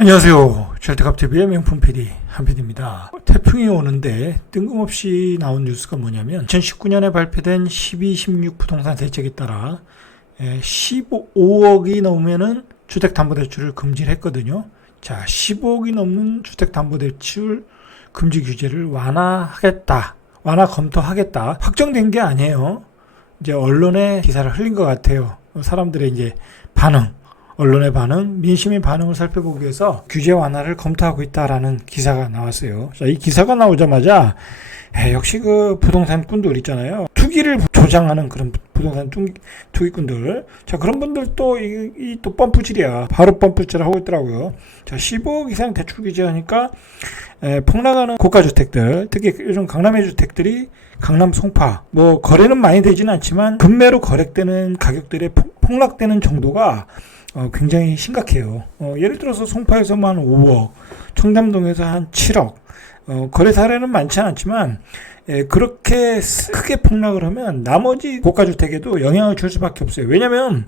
안녕하세요. 절대값TV의 명품 PD 한PD입니다. 태풍이 오는데 뜬금없이 나온 뉴스가 뭐냐면 2019년에 발표된 12, 16 부동산 대책에 따라 15억이 넘으면은 주택담보대출을 금지를 했거든요. 자, 15억이 넘는 주택담보대출 금지 규제를 완화 검토하겠다. 확정된 게 아니에요. 이제 언론에 기사를 흘린 것 같아요. 사람들의 이제 언론의 반응, 민심의 반응을 살펴보기 위해서 규제 완화를 검토하고 있다라는 기사가 나왔어요. 자, 이 기사가 나오자마자 역시 그 부동산 꾼들 있잖아요. 투기를 조장하는 그런 부동산 투기꾼들. 자, 그런 분들 또 펌프질이야. 바로 펌프질을 하고 있더라고요. 자, 15억 이상 대출 규제하니까 폭락하는 고가주택들, 특히 요즘 강남의 주택들이 강남 송파, 뭐 거래는 많이 되지는 않지만 급매로 거래되는 가격들의 폭락되는 정도가 굉장히 심각해요. 예를 들어서 송파에서만 5억, 청담동에서 한 7억, 거래 사례는 많지 않지만, 그렇게 크게 폭락을 하면 나머지 고가주택에도 영향을 줄 수밖에 없어요. 왜냐면,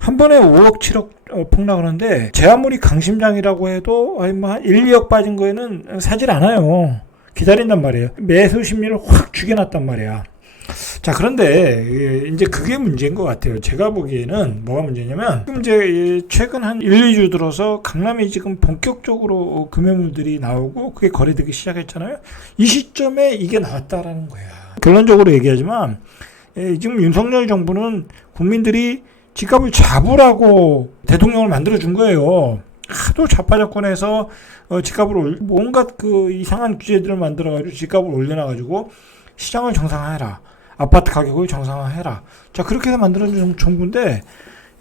한 번에 5억, 7억 폭락을 하는데, 제 아무리 강심장이라고 해도 한 1, 2억 빠진 거에는 사질 않아요. 기다린단 말이에요. 매수 심리를 확 죽여놨단 말이야. 자, 그런데 이제 그게 문제인 것 같아요. 제가 보기에는 뭐가 문제냐면 지금 이제 최근 한 1, 2주 들어서 강남에 지금 본격적으로 금매물들이 나오고 그게 거래되기 시작했잖아요. 이 시점에 이게 나왔다라는 거야. 결론적으로 얘기하지만 지금 윤석열 정부는 국민들이 집값을 잡으라고 대통령을 만들어준 거예요. 하도 좌파 정권에서 집값을 온갖 그 이상한 규제들을 만들어가지고 집값을 올려놔가지고 시장을 정상화해라. 아파트 가격을 정상화해라. 자, 그렇게 해서 만들어준 정부인데,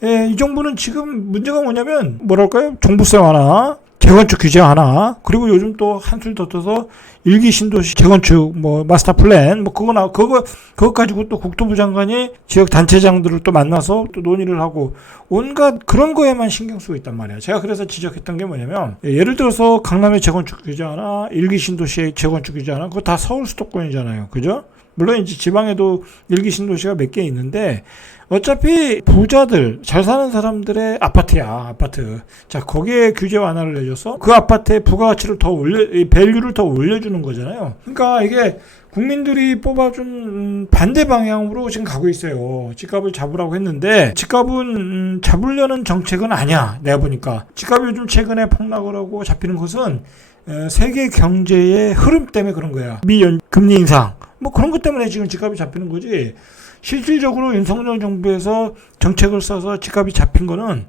이 정부는 지금 문제가 뭐냐면, 뭐랄까요? 종부세 완화, 재건축 규제 완화, 그리고 요즘 또 한술 더 떠서 일기 신도시 재건축, 뭐, 마스터 플랜, 뭐, 그거 가지고 또 국토부 장관이 지역 단체장들을 또 만나서 또 논의를 하고, 온갖 그런 거에만 신경 쓰고 있단 말이야. 제가 그래서 지적했던 게 뭐냐면, 예를 들어서 강남의 재건축 규제 하나, 일기 신도시의 재건축 규제 하나, 그거 다 서울 수도권이잖아요. 그죠? 물론 이제 지방에도 일기 신도시가 몇 개 있는데 어차피 부자들 잘 사는 사람들의 아파트야. 아파트. 자, 거기에 규제 완화를 내줘서 그 아파트의 부가가치를 더 밸류를 더 올려주는 거잖아요. 그러니까 이게 국민들이 뽑아준 반대 방향으로 지금 가고 있어요. 집값을 잡으라고 했는데 집값은 잡으려는 정책은 아니야. 내가 보니까 집값이 요즘 최근에 폭락을 하고 잡히는 것은 세계 경제의 흐름 때문에 그런 거야. 금리 인상 뭐 그런 것 때문에 지금 집값이 잡히는 거지. 실질적으로 윤석열 정부에서 정책을 써서 집값이 잡힌 거는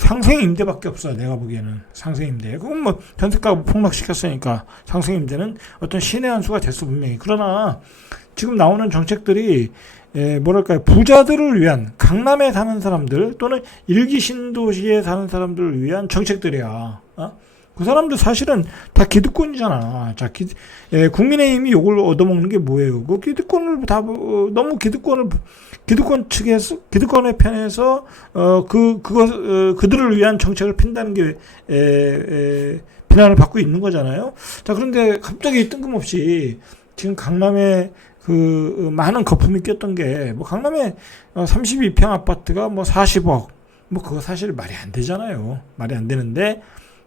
상생임대밖에 없어. 내가 보기에는 상생임대. 그건 뭐 전세가 폭락시켰으니까 상생임대는 어떤 신의 한 수가 됐어 분명히. 그러나 지금 나오는 정책들이 뭐랄까요, 부자들을 위한, 강남에 사는 사람들 또는 일기 신도시에 사는 사람들을 위한 정책들이야. 그 사람들 사실은 다 기득권이잖아. 자, 국민의힘이 이걸 얻어먹는 게 뭐예요? 그 기득권을 너무 기득권 측에서, 기득권의 편에서, 그들을 위한 정책을 핀다는 게, 비난을 받고 있는 거잖아요. 자, 그런데 갑자기 뜬금없이 지금 강남에 많은 거품이 꼈던 게, 뭐, 강남에 32평 아파트가 뭐 40억, 뭐, 그거 사실 말이 안 되잖아요. 말이 안 되는데,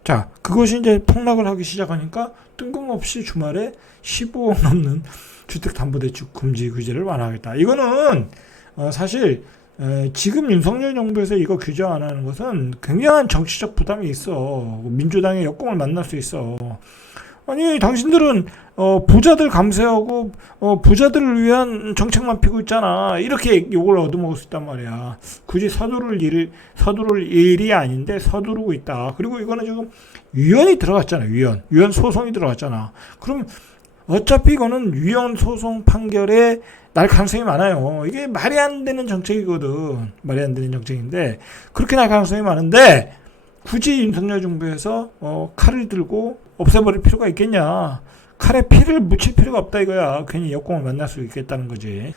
자, 그것이 이제 폭락을 하기 시작하니까 뜬금없이 주말에 15억 넘는 주택담보대출 금지 규제를 완화하겠다. 이거는 사실 지금 윤석열 정부에서 이거 규제 완화하는 것은 굉장한 정치적 부담이 있어. 민주당의 역공을 만날 수 있어. 아니, 당신들은 부자들 감세하고 부자들을 위한 정책만 피고 있잖아. 이렇게 욕을 얻어먹을 수 있단 말이야. 굳이 서두를 일이 아닌데 서두르고 있다. 그리고 이거는 지금 위헌이 들어갔잖아. 위헌 소송이 들어갔잖아. 그럼 어차피 이거는 위헌 소송 판결에 날 가능성이 많아요. 이게 말이 안 되는 정책이거든. 말이 안 되는 정책인데 그렇게 날 가능성이 많은데 굳이 윤석열 정부에서 칼을 들고 없애버릴 필요가 있겠냐. 칼에 피를 묻힐 필요가 없다 이거야. 괜히 역공을 만날 수 있겠다는 거지.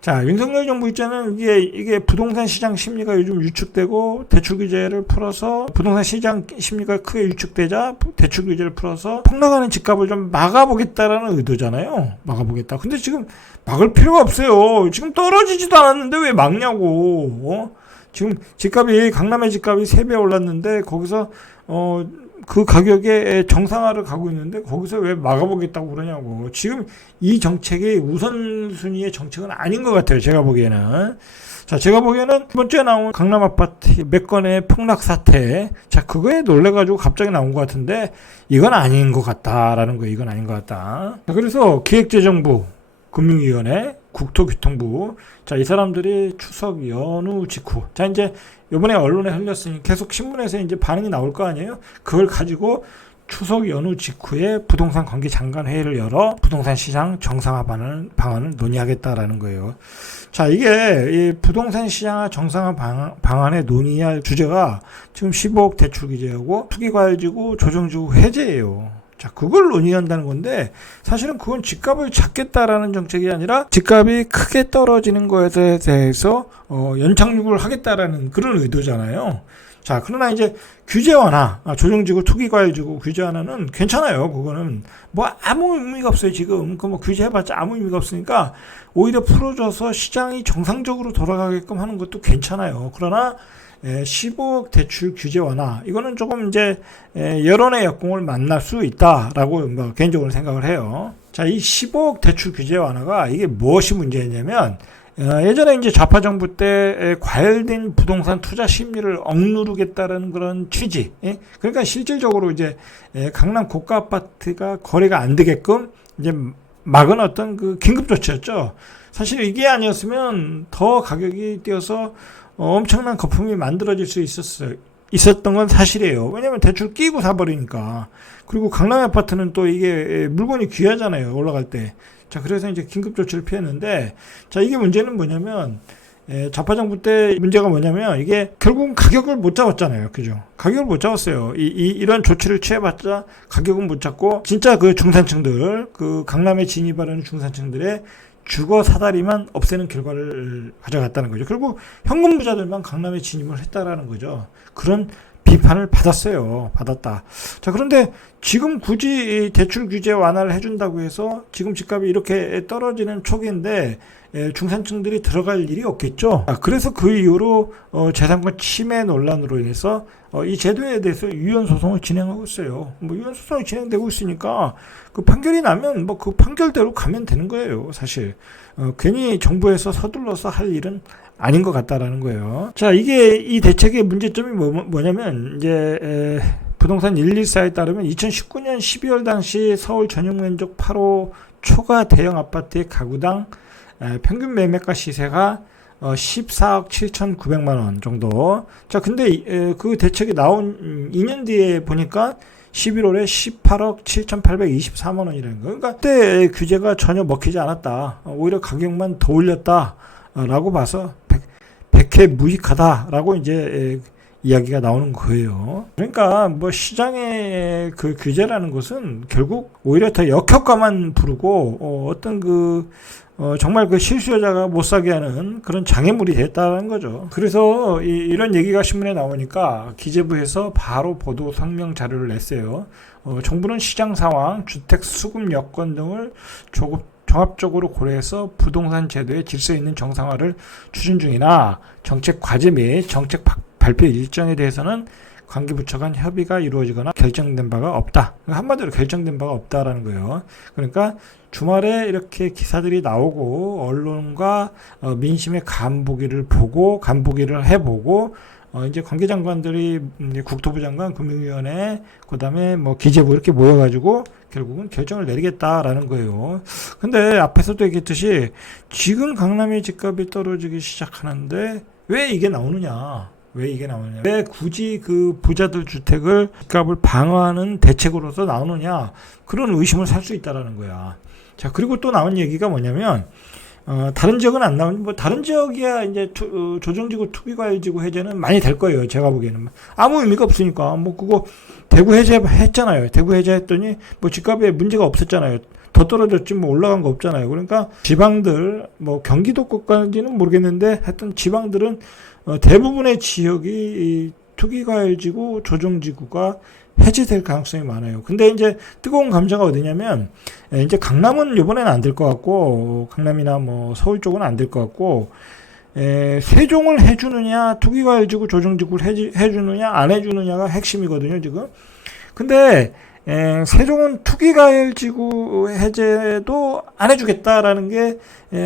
자, 윤석열 정부 입장은 이게 부동산 시장 심리가 요즘 유축되고 대출 규제를 풀어서 부동산 시장 심리가 크게 유축되자 대출 규제를 풀어서 폭락하는 집값을 좀 막아보겠다라는 의도잖아요. 막아보겠다. 근데 지금 막을 필요가 없어요. 지금 떨어지지도 않았는데 왜 막냐고. 지금 집값이 강남의 집값이 3배 올랐는데 거기서 그 가격에 정상화를 가고 있는데 거기서 왜 막아보겠다고 그러냐고. 지금 이 정책이 우선순위의 정책은 아닌 것 같아요. 제가 보기에는. 자, 제가 보기에는 이번 주에 나온 강남 아파트 몇 건의 폭락 사태, 자, 그거에 놀래가지고 갑자기 나온 것 같은데 이건 아닌 것 같다라는 거예요. 이건 아닌 것 같다. 자, 그래서 기획재정부, 금융위원회, 국토교통부, 자, 이 사람들이 추석 연휴 직후, 자, 이제 요번에 언론에 흘렸으니 계속 신문에서 이제 반응이 나올 거 아니에요? 그걸 가지고 추석 연휴 직후에 부동산 관계 장관 회의를 열어 부동산 시장 정상화 방안을 논의하겠다라는 거예요. 자, 이게 이 부동산 시장 정상화 방안에 논의할 주제가 지금 15억 대출 규제하고 투기과열지구 조정지구 해제예요. 자, 그걸 논의한다는 건데 사실은 그건 집값을 잡겠다라는 정책이 아니라 집값이 크게 떨어지는 것에 대해서 연착륙을 하겠다라는 그런 의도잖아요. 자, 그러나 이제 규제 완화, 조정지구, 투기과열지구 규제 완화는 괜찮아요. 그거는 뭐 아무 의미가 없어요. 지금 그 뭐 규제해봤자 아무 의미가 없으니까 오히려 풀어줘서 시장이 정상적으로 돌아가게끔 하는 것도 괜찮아요. 그러나 15억 대출 규제 완화, 이거는 조금 이제 여론의 역공을 만날 수 있다라고 뭐 개인적으로 생각을 해요. 자, 이 15억 대출 규제 완화가 이게 무엇이 문제냐면 예전에 이제 좌파 정부 때 과열된 부동산 투자 심리를 억누르겠다는 그런 취지. 그러니까 실질적으로 이제 강남 고가 아파트가 거래가 안 되게끔 이제 막은 어떤 그 긴급 조치였죠. 사실 이게 아니었으면 더 가격이 뛰어서 엄청난 거품이 만들어질 수 있었던 건 사실이에요. 왜냐면 대출 끼고 사버리니까. 그리고 강남 아파트는 또 이게 물건이 귀하잖아요. 올라갈 때. 자, 그래서 이제 긴급 조치를 피했는데, 자, 이게 문제는 뭐냐면, 좌파 정부 때 문제가 뭐냐면, 이게 결국은 가격을 못 잡았잖아요. 그죠? 가격을 못 잡았어요. 이런 조치를 취해봤자 가격은 못 잡고, 진짜 그 중산층들, 그 강남에 진입하려는 중산층들의 주거 사다리만 없애는 결과를 가져갔다는 거죠. 결국 현금 부자들만 강남에 진입을 했다라는 거죠. 그런 비판을 받았다. 자, 그런데 지금 굳이 대출 규제 완화를 해준다고 해서 지금 집값이 이렇게 떨어지는 초기인데 중산층들이 들어갈 일이 없겠죠. 그래서 그 이후로 재산권 침해 논란으로 인해서 이 제도에 대해서 유언 소송을 진행하고 있어요. 뭐 유언 소송이 진행되고 있으니까 그 판결이 나면 뭐 그 판결대로 가면 되는 거예요. 사실 괜히 정부에서 서둘러서 할 일은 아닌 것 같다라는 거예요. 자, 이게 이 대책의 문제점이 뭐냐면 이제 부동산 114에 따르면 2019년 12월 당시 서울 전용 면적 8호 초과 대형 아파트의 가구당 평균 매매가 시세가 14억 7,900만 원 정도. 자, 근데 그 대책이 나온 2년 뒤에 보니까 11월에 18억 7,824만 원이라는 거예요. 그러니까 그때 규제가 전혀 먹히지 않았다. 오히려 가격만 더 올렸다라고 봐서 백해무익하다라고 이제 이야기가 나오는 거예요. 그러니까 뭐 시장의 그 규제라는 것은 결국 오히려 더 역효과만 부르고 어떤 정말 그 실수요자가 못 사게 하는 그런 장애물이 됐다는 거죠. 그래서 이런 얘기가 신문에 나오니까 기재부에서 바로 보도 성명 자료를 냈어요. 정부는 시장 상황, 주택 수급 여건 등을 종합적으로 고려해서 부동산 제도의 질서 있는 정상화를 추진 중이나 정책 과제 및 정책 발표 일정에 대해서는 관계부처 간 협의가 이루어지거나 결정된 바가 없다. 한마디로 결정된 바가 없다라는 거예요. 그러니까 주말에 이렇게 기사들이 나오고 언론과 민심의 간보기를 해보고 이제 관계장관들이 국토부 장관, 금융위원회, 그다음에 뭐 기재부 이렇게 모여가지고 결국은 결정을 내리겠다라는 거예요. 근데 앞에서도 얘기했듯이 지금 강남의 집값이 떨어지기 시작하는데 왜 이게 나오느냐? 왜 굳이 그 부자들 주택을 집값을 방어하는 대책으로서 나오느냐? 그런 의심을 살 수 있다라는 거야. 자, 그리고 또 나온 얘기가 뭐냐면 다른 지역은 안 나오는데 뭐 다른 지역이야 이제 조정지구 투기과열지구 해제는 많이 될 거예요. 제가 보기에는 아무 의미가 없으니까 뭐 그거 대구 해제했잖아요. 대구 해제했더니 뭐 집값에 문제가 없었잖아요. 더 떨어졌지 뭐 올라간 거 없잖아요. 그러니까 지방들 뭐 경기도까지는 모르겠는데 하여튼 지방들은 대부분의 지역이 투기과열지구 조정지구가 해제될 가능성이 많아요. 근데 이제 뜨거운 감자가 어디냐면 이제 강남은 이번에는 안 될 것 같고 강남이나 뭐 서울 쪽은 안 될 것 같고 세종을 해주느냐 투기과열지구 조정지구를 해주느냐 안 해주느냐가 핵심이거든요. 지금 근데 세종은 투기과열지구 해제도 안 해주겠다라는 게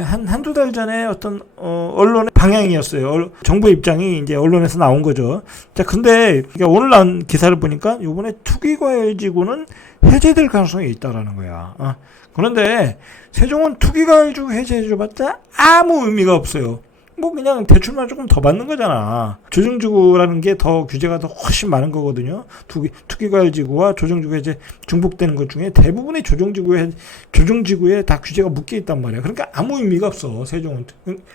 한두 달 전에 어떤 언론의 방향이었어요. 정부 입장이 이제 언론에서 나온 거죠. 자, 근데 오늘 나온 기사를 보니까 이번에 투기과열지구는 해제될 가능성이 있다라는 거야. 그런데 세종은 투기과열지구 해제해줘봤자 아무 의미가 없어요. 뭐 그냥 대출만 조금 더 받는 거잖아. 조정지구라는 게 더 규제가 더 훨씬 많은 거거든요. 투기과열지구와 조정지구에 이제 중복되는 것 중에 대부분의 조정지구에 다 규제가 묶여 있단 말이야. 그러니까 아무 의미가 없어. 세종은.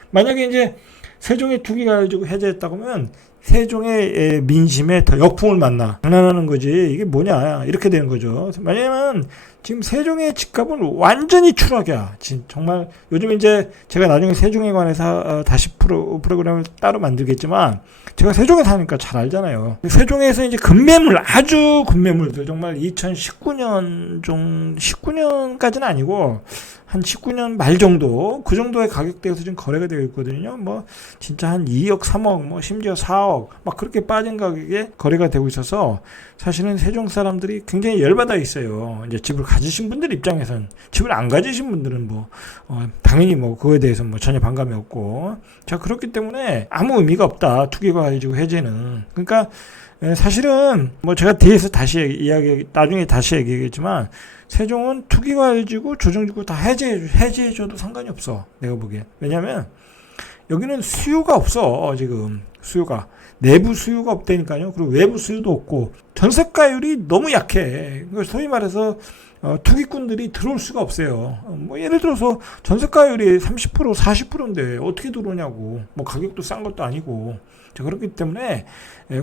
만약에 이제 세종의 투기과열지구 해제했다고 하면 세종의 민심에 더 역풍을 만나. 장난하는 거지. 이게 뭐냐. 이렇게 되는 거죠. 왜냐면 지금 세종의 집값은 완전히 추락이야. 정말 요즘 이제 제가 나중에 세종에 관해서 다시 프로그램을 따로 만들겠지만 제가 세종에 사니까 잘 알잖아요. 세종에서 이제 급매물, 아주 급매물들 정말 2019년 19년까지는 아니고 한 19년 말 정도 그 정도의 가격대에서 지금 거래가 되고 있거든요. 뭐 진짜 한 2억, 3억, 뭐 심지어 4억 막 그렇게 빠진 가격에 거래가 되고 있어서 사실은 세종 사람들이 굉장히 열받아 있어요. 이제 집을 가지신 분들 입장에선 집을 안 가지신 분들은 뭐 당연히 뭐 그거에 대해서 뭐 전혀 반감이 없고 자 그렇기 때문에 아무 의미가 없다 투기과열지구 해제는. 그러니까 사실은 뭐 제가 뒤에서 나중에 다시 얘기하겠지만 세종은 투기과열지구 조정지구 다 해제해줘도 상관이 없어. 내가 보기엔. 왜냐면 여기는 수요가 없어. 지금 수요가 내부 수요가 없다니까요. 그리고 외부 수요도 없고 전세가율이 너무 약해. 소위 말해서 투기꾼들이 들어올 수가 없어요. 뭐 예를 들어서 전세가율이 30% 40%인데 어떻게 들어오냐고. 뭐 가격도 싼 것도 아니고. 자, 그렇기 때문에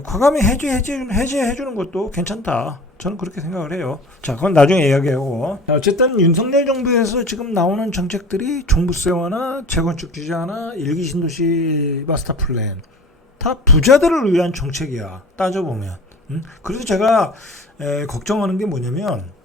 과감히 해제해주는 것도 괜찮다. 저는 그렇게 생각을 해요. 자, 그건 나중에 이야기하고. 어쨌든 윤석열 정부에서 지금 나오는 정책들이 종부세화나 재건축 규제나 일기 신도시 마스터 플랜 다 부자들을 위한 정책이야. 따져보면. 그래서 제가 걱정하는 게 뭐냐면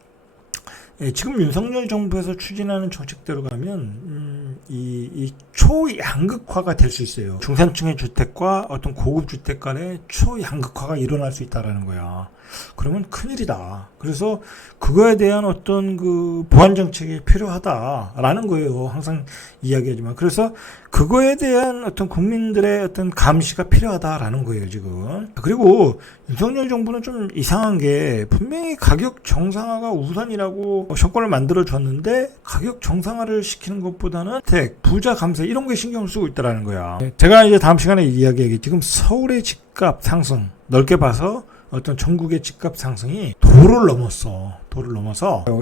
지금 윤석열 정부에서 추진하는 정책대로 가면 이 초양극화가 될 수 있어요. 중산층의 주택과 어떤 고급 주택 간의 초양극화가 일어날 수 있다라는 거야. 그러면 큰일이다. 그래서 그거에 대한 어떤 그 보완 정책이 필요하다라는 거예요. 항상 이야기하지만. 그래서 그거에 대한 어떤 국민들의 어떤 감시가 필요하다라는 거예요, 지금. 그리고 윤석열 정부는 좀 이상한 게 분명히 가격 정상화가 우선이라고 정권을 만들어 줬는데 가격 정상화를 시키는 것보다는 부자 감세 이런 거에 신경을 쓰고 있다라는 거야. 제가 이제 다음 시간에 이야기하겠지. 지금 서울의 집값 상승 넓게 봐서 어떤 전국의 집값 상승이 도를 넘어서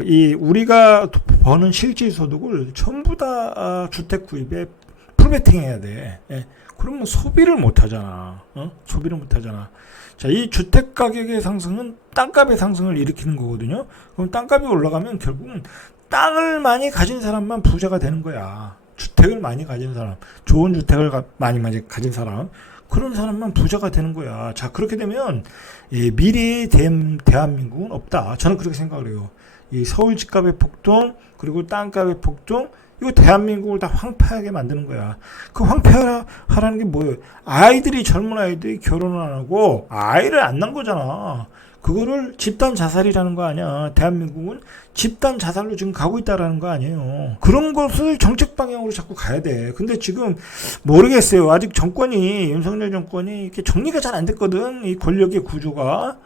이 우리가 버는 실질 소득을 전부 다 주택 구입에 풀베팅 해야 돼. 그러면 소비를 못 하잖아. 소비를 못 하잖아. 자, 이 주택 가격의 상승은 땅값의 상승을 일으키는 거거든요. 그럼 땅값이 올라가면 결국은 땅을 많이 가진 사람만 부자가 되는 거야. 주택을 많이 가진 사람, 좋은 주택을 많이 가진 사람, 그런 사람만 부자가 되는 거야. 자, 그렇게 되면 미래의 대한민국은 없다. 저는 그렇게 생각을 해요. 이 서울 집값의 폭등 그리고 땅값의 폭등 이거 대한민국을 다 황폐하게 만드는 거야. 그 황폐하라는 게 뭐예요? 젊은 아이들이 결혼을 안 하고 아이를 안 낳은 거잖아. 그거를 집단 자살이라는 거 아니야. 대한민국은 집단 자살로 지금 가고 있다라는 거 아니에요. 그런 것을 정책 방향으로 자꾸 가야 돼. 근데 지금 모르겠어요. 아직 윤석열 정권이 이렇게 정리가 잘 안 됐거든. 이 권력의 구조가.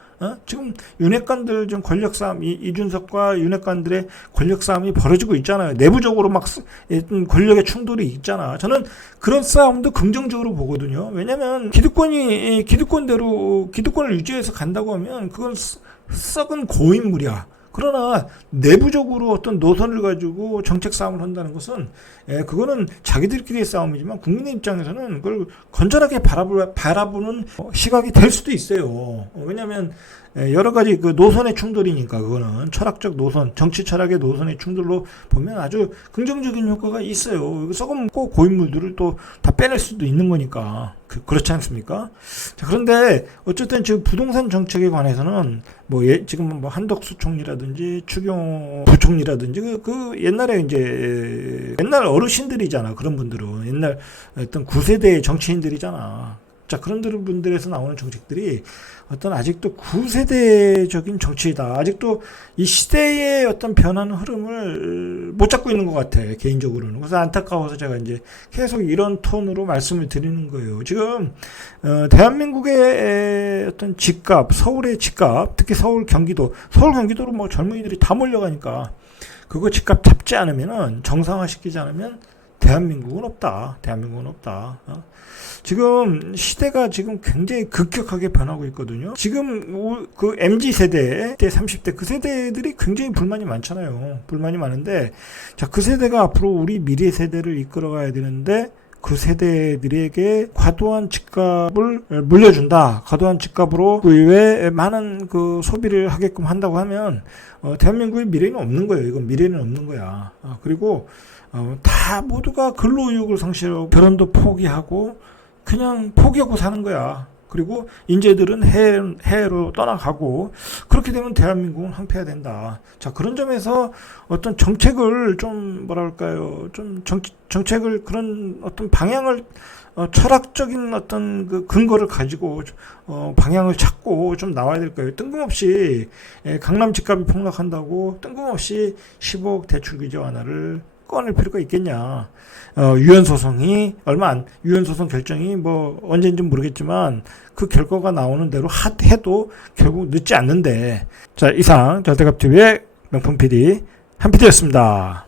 지금 윤핵관들 좀 권력 싸움, 이준석과 윤핵관들의 권력 싸움이 벌어지고 있잖아요. 내부적으로 막 권력의 충돌이 있잖아. 저는 그런 싸움도 긍정적으로 보거든요. 왜냐면 기득권을 유지해서 간다고 하면 그건 썩은 고인물이야. 그러나 내부적으로 어떤 노선을 가지고 정책 싸움을 한다는 것은 그거는 자기들끼리의 싸움이지만 국민의 입장에서는 그걸 건전하게 바라보는 시각이 될 수도 있어요. 왜냐하면 여러 가지 그 노선의 충돌이니까 그거는 철학적 노선, 정치 철학의 노선의 충돌로 보면 아주 긍정적인 효과가 있어요. 썩은 고인물들을 또 다 빼낼 수도 있는 거니까 그렇지 않습니까? 자, 그런데 어쨌든 지금 부동산 정책에 관해서는 지금 한덕수 총리라든지 추경호 부총리라든지 그 옛날에 이제 옛날 어르신들이잖아. 그런 분들은 옛날 어떤 9세대 정치인들이잖아. 자, 그런 분들에서 나오는 정책들이 어떤 아직도 구세대적인 정치이다. 아직도 이 시대의 어떤 변하는 흐름을 못 잡고 있는 것 같아, 개인적으로는. 그래서 안타까워서 제가 이제 계속 이런 톤으로 말씀을 드리는 거예요. 지금 대한민국의 어떤 집값, 서울의 집값, 특히 서울 경기도로 뭐 젊은이들이 다 몰려가니까 그거 집값 잡지 않으면은, 정상화시키지 않으면 대한민국은 없다. 대한민국은 없다. 지금 시대가 지금 굉장히 급격하게 변하고 있거든요. 지금 그 MZ세대, 30대 그 세대들이 굉장히 불만이 많잖아요. 불만이 많은데, 자, 그 세대가 앞으로 우리 미래 세대를 이끌어가야 되는데, 그 세대들에게 과도한 집값을 물려준다. 과도한 집값으로 그 이외에 많은 그 소비를 하게끔 한다고 하면 대한민국의 미래는 없는 거예요. 이건 미래는 없는 거야. 그리고 다 모두가 근로의욕을 상실하고 결혼도 포기하고 그냥 포기하고 사는 거야. 그리고 인재들은 해외로 떠나가고, 그렇게 되면 대한민국은 황폐화된다. 자, 그런 점에서 어떤 정책을 좀 뭐랄까요, 좀 정책을, 그런 어떤 방향을, 철학적인 어떤 그 근거를 가지고 방향을 찾고 좀 나와야 될 거예요. 뜬금없이 강남 집값이 폭락한다고 뜬금없이 10억 대출 규제 완화를 꺼낼 필요가 있겠냐. 유언 소송 결정이 뭐 언제인지 모르겠지만 그 결과가 나오는 대로 해도 결국 늦지 않는데. 자, 이상 절대값TV의 명품 PD 한 PD였습니다.